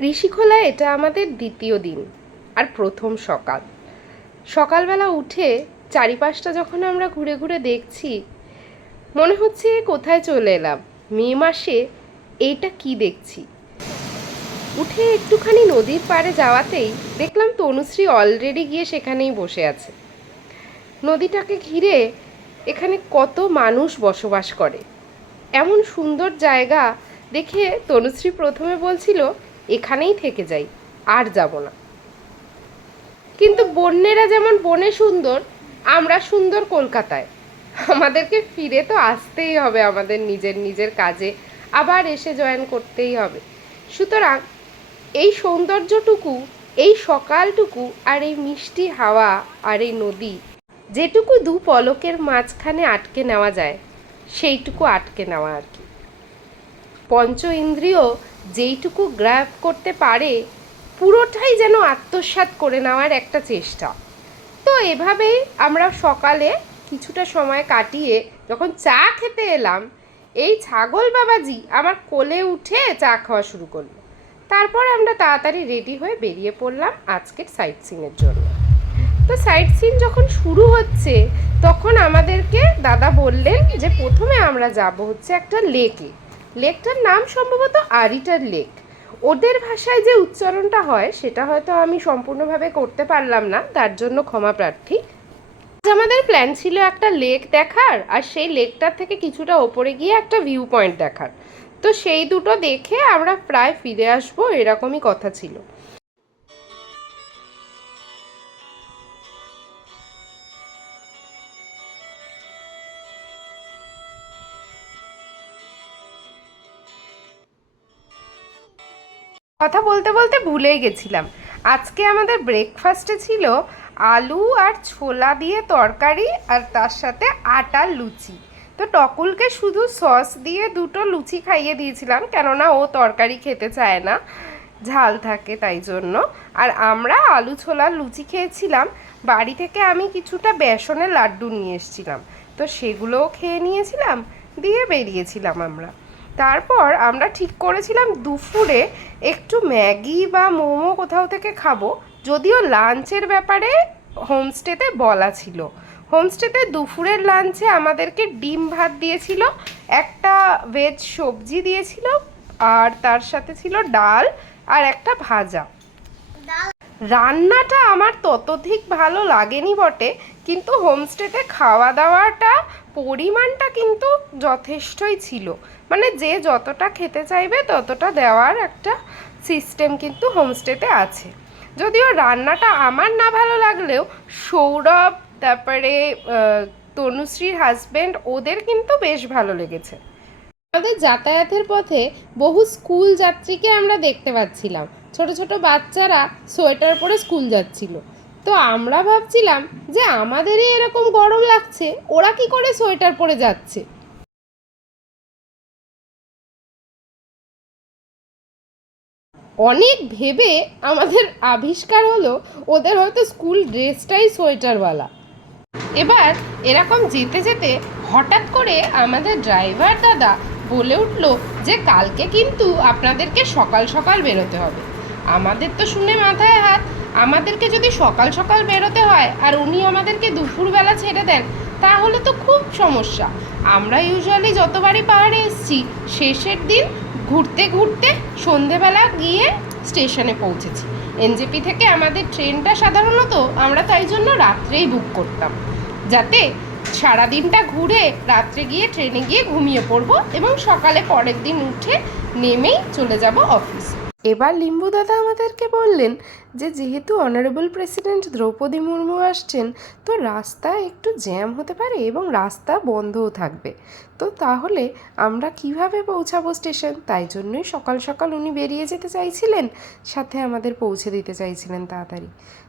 ঋষিখোলা এটা আমাদের দ্বিতীয় দিন আর প্রথম সকালবেলা উঠে চারিপাশটা যখন আমরা ঘুরে ঘুরে দেখছি, মনে হচ্ছে কোথায় চলে এলাম, মে মাসে এইটা কি দেখছি। উঠে একটুখানি নদীর পাড়ে যাওয়াতেই দেখলাম তনুশ্রী অলরেডি গিয়ে সেখানেই বসে আছে। নদীটাকে ঘিরে এখানে কত মানুষ বসবাস করে। এমন সুন্দর জায়গা দেখে তনুশ্রী প্রথমে বলছিল এখানেই থেকে যাই, আর যাব না। কিন্তু বন্যেরা যেমন বনে সুন্দর, আমরা সুন্দর কলকাতায়। আমাদেরকে ফিরে তো আসতেই হবে আমাদের নিজের কাজে, আবার এসে জয়েন করতেই হবে। সুতরাং এই সৌন্দর্যটুকু, এই সকালটুকু, আর এই মিষ্টি হাওয়া আর এই নদী, যেটুকু দু পলকের মাঝখানে আটকে নেওয়া যায় সেইটুকু আটকে নেওয়া আর কি। পঞ্চ ইন্দ্রিয় যেইটুকু গ্র্যাব করতে পারে পুরোটাই যেন আত্মসাৎ করে নেওয়ার একটা চেষ্টা। তো এভাবেই আমরা সকালে কিছুটা সময় কাটিয়ে যখন চা খেতে এলাম, এই ছাগল বাবাজি আমার কোলে উঠে চা খাওয়া শুরু করলো। তারপর আমরা তাড়াতাড়ি রেডি হয়ে বেরিয়ে পড়লাম আজকের সাইট সিনের জন্য। তো সাইট সিন যখন শুরু হচ্ছে তখন আমাদেরকে দাদা বললেন যে প্রথমে আমরা যাব হচ্ছে একটা লেকে। লেকটার নাম সম্ভবত আরিটার লেক। ওদের ভাষায় যে উচ্চারণটা হয় সেটা হয়তো আমি সম্পূর্ণভাবে করতে পারলাম না, তার জন্য ক্ষমা প্রার্থী। আমাদের প্ল্যান ছিল একটা লেক দেখার, আর সেই লেকটার থেকে কিছুটা ওপরে গিয়ে একটা ভিউ পয়েন্ট দেখার। তো সেই দুটো দেখে আমরা প্রায় ফিরে আসবো এরকমই কথা ছিল। কথা বলতে বলতে ভুলেই গেছিলাম, আজকে আমাদের ব্রেকফাস্টে ছিল আলু আর ছোলা দিয়ে তরকারি, আর তার সাথে আটার লুচি। তো টকুলকে শুধু সস দিয়ে দুটো লুচি খাইয়ে দিয়েছিলাম, কেননা ও তরকারি খেতে চায় না, ঝাল থাকে তাই জন্য। আর আমরা আলু ছোলার লুচি খেয়েছিলাম। বাড়ি থেকে আমি কিছুটা বেসনের লাড্ডু নিয়ে এসেছিলাম, তো সেগুলোও খেয়ে নিয়েছিলাম, দিয়ে বেরিয়েছিলাম আমরা। তারপর আমরা ঠিক করেছিলাম দুপুরে একটু ম্যাগি বা মোমো কোথাও থেকে খাবো, যদিও লাঞ্চের ব্যাপারে হোমস্টেতে বলা ছিল। হোমস্টেতে দুপুরের লাঞ্চে আমাদেরকে ডিম ভাত দিয়েছিল, একটা ভেজ সবজি দিয়েছিল, আর তার সাথে ছিল ডাল আর একটা ভাজা। রান্নাটা আমার ততধিক ভালো লাগেনি বটে, কিন্তু হোমস্টেতে খাওয়া দাওয়াটা পরিমাণটা কিন্তু যথেষ্টই ছিল। মানে যে যতটা খেতে চাইবে ততটা দেওয়ার একটা সিস্টেম কিন্তু হোমস্টেতে আছে। যদিও রান্নাটা আমার না ভালো লাগলেও সৌরভ, তারপরে তনুশ্রীর হাজব্যান্ড, ওদের কিন্তু বেশ ভালো লেগেছে। আমাদের যাতায়াতের পথে বহু স্কুল যাত্রীকে আমরা দেখতে পাচ্ছিলাম। ছোট ছোট বাচ্চারা সোয়েটার পরে স্কুল যাচ্ছিল। তো আমরা ভাবছিলাম যে আমাদেরই এরকম গরম লাগছে, ওরা কি করে সোয়েটার পরে যাচ্ছে। অনেক ভেবে আমাদের আবিষ্কার হলো ওদের হয়তো স্কুল ড্রেসটাই সোয়েটারওয়ালা। এবার এরকম যেতে যেতে হঠাৎ করে আমাদের ড্রাইভার দাদা বলে উঠল যে কালকে কিন্তু আপনাদেরকে সকাল সকাল বেরোতে হবে। আমাদের তো শুনে মাথায় হাত, আমাদেরকে যদি সকাল সকাল বেরোতে হয় আর উনি আমাদেরকে দুপুরবেলা ছেড়ে দেন তাহলে তো খুব সমস্যা। আমরা ইউজুয়ালি যতবারই পাহাড়ে এসেছি শেষের দিন ঘুরতে ঘুরতে সন্ধেবেলা গিয়ে স্টেশনে পৌঁছেছি। এনজেপি থেকে আমাদের ট্রেনটা সাধারণত আমরা তাই জন্য রাত্রেই বুক করতাম, যাতে সারাদিনটা ঘুরে রাত্রে গিয়ে ট্রেনে গিয়ে ঘুমিয়ে পড়বো এবং সকালে পরের দিন উঠে নেমেই চলে যাব অফিস। এবার লিম্বু দাদা আমাদেরকে বললেন যে যেহেতু অনারেবল প্রেসিডেন্ট দ্রৌপদী মুর্মু আসছেন, তো রাস্তা একটু জ্যাম হতে পারে এবং রাস্তা বন্ধও থাকবে। তো তাহলে আমরা কিভাবে পৌঁছাবো স্টেশন, তাই জন্যই সকাল সকাল উনি বেরিয়ে যেতে চাইছিলেন, সাথে আমাদের পৌঁছে দিতে চাইছিলেন তাড়াতাড়ি।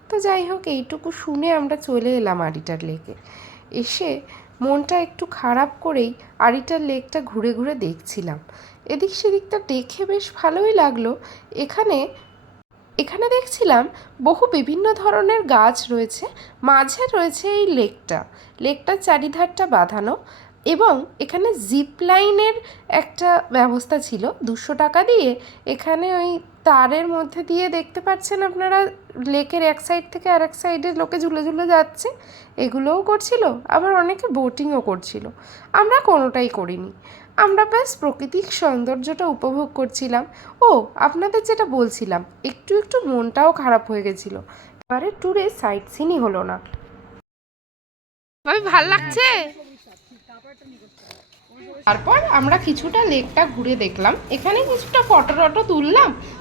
তো যাই হোক, এইটুকু শুনে আমরা চলে এলাম আরিটার লেকে। এসে মনটা একটু খারাপ করেই আরিটার লেকটা ঘুরে ঘুরে দেখছিলাম। এদিক সেদিকটা দেখে বেশ ভালোই লাগলো। এখানে এখানে দেখছিলাম বহু বিভিন্ন ধরনের গাছ রয়েছে, মাঝে রয়েছে এই লেকটার চারিধারটা বাঁধানো, এবং এখানে জিপ লাইনের একটা ব্যবস্থা ছিল। 200 টাকা দিয়ে এখানে ওই তারের মধ্যে দিয়ে দেখতে পাচ্ছেন আপনারা লেকের এক সাইড থেকে আর এক সাইডে লোকে ঝুলে ঝুলে যাচ্ছে, এগুলোও করছিল, আবার অনেকে বোটিংও করছিল। আমরা কোনোটাই করিনি, আমরা ব্যাস প্রাকৃতিক সৌন্দর্যটা উপভোগ করছিলাম। ও আপনাদের যেটা বলছিলাম, একটু একটু মনটাও খারাপ হয়ে গেছিলো, এবারে ট্যুরে সাইট সিনই হলো না। ভাল লাগছে। তারপর আমরা কিছুটা লেকটা ঘুরে দেখলাম, এখানে কিছুটা ফটো টটো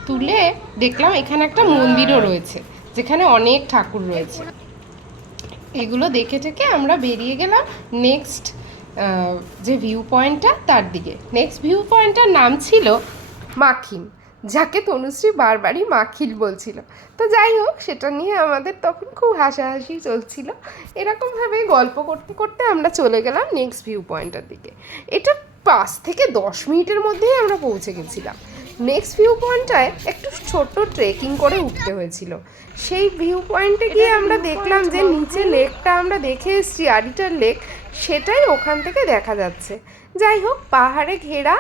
তুলে দেখলাম এখানে একটা মন্দিরও রয়েছে যেখানে অনেক ঠাকুর রয়েছে। এগুলো দেখে টেকে আমরা বেরিয়ে গেলাম নেক্সট যে ভিউ পয়েন্টটা তার দিকে। নেক্সট ভিউ পয়েন্টটার নাম ছিল মাখিম, যাকে তনুশ্রী বারবারই মাখিল বলছিল। তো যাই হোক, সেটা নিয়ে আমাদের তখন খুব হাসাহাসি চলছিল। এরকমভাবে গল্প করতে করতে আমরা চলে গেলাম নেক্সট ভিউ পয়েন্টটার দিকে। এটা 5 থেকে 10 মিনিটের মধ্যেই আমরা পৌঁছে গেছিলাম। নেক্সট ভিউ পয়েন্টটায় একটু ছোট্ট ট্রেকিং করে উঠতে হয়েছিল। সেই ভিউ পয়েন্টে গিয়ে আমরা দেখলাম যে নিচে লেকটা আমরা দেখে এসেছি, আরিটার লেক, সেটাই ওখান থেকে দেখা যাচ্ছে। যাই হোক, পাহাড়ে ঘেরা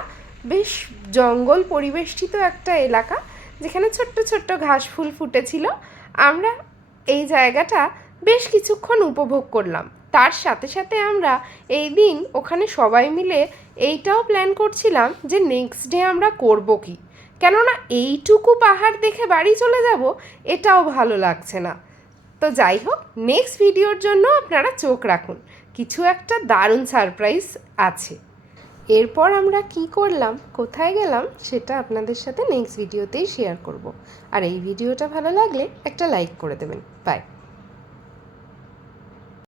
বেশ জঙ্গল পরিবেষ্টিত একটা এলাকা, যেখানে ছোট্ট ছোট্ট ঘাস ফুল ফুটেছিল। আমরা এই জায়গাটা বেশ কিছুক্ষণ উপভোগ করলাম। তার সাথে সাথে আমরা এই দিন ওখানে সবাই মিলে এইটাও প্ল্যান করছিলাম যে নেক্সট ডে আমরা করব কি, কেননা এইটুকু পাহাড় দেখে বাড়ি চলে যাব এটাও ভালো লাগছে না। তো যাই হোক, নেক্সট ভিডিওর জন্য আপনারা চোখ রাখুন, কিছু একটা দারুণ সারপ্রাইজ আছে। এরপর আমরা কি করলাম, কোথায় গেলাম, সেটা আপনাদের সাথে নেক্সট ভিডিওতেই শেয়ার করব। আর এই ভিডিওটা ভালো লাগলে একটা লাইক করে দেবেন। বাই।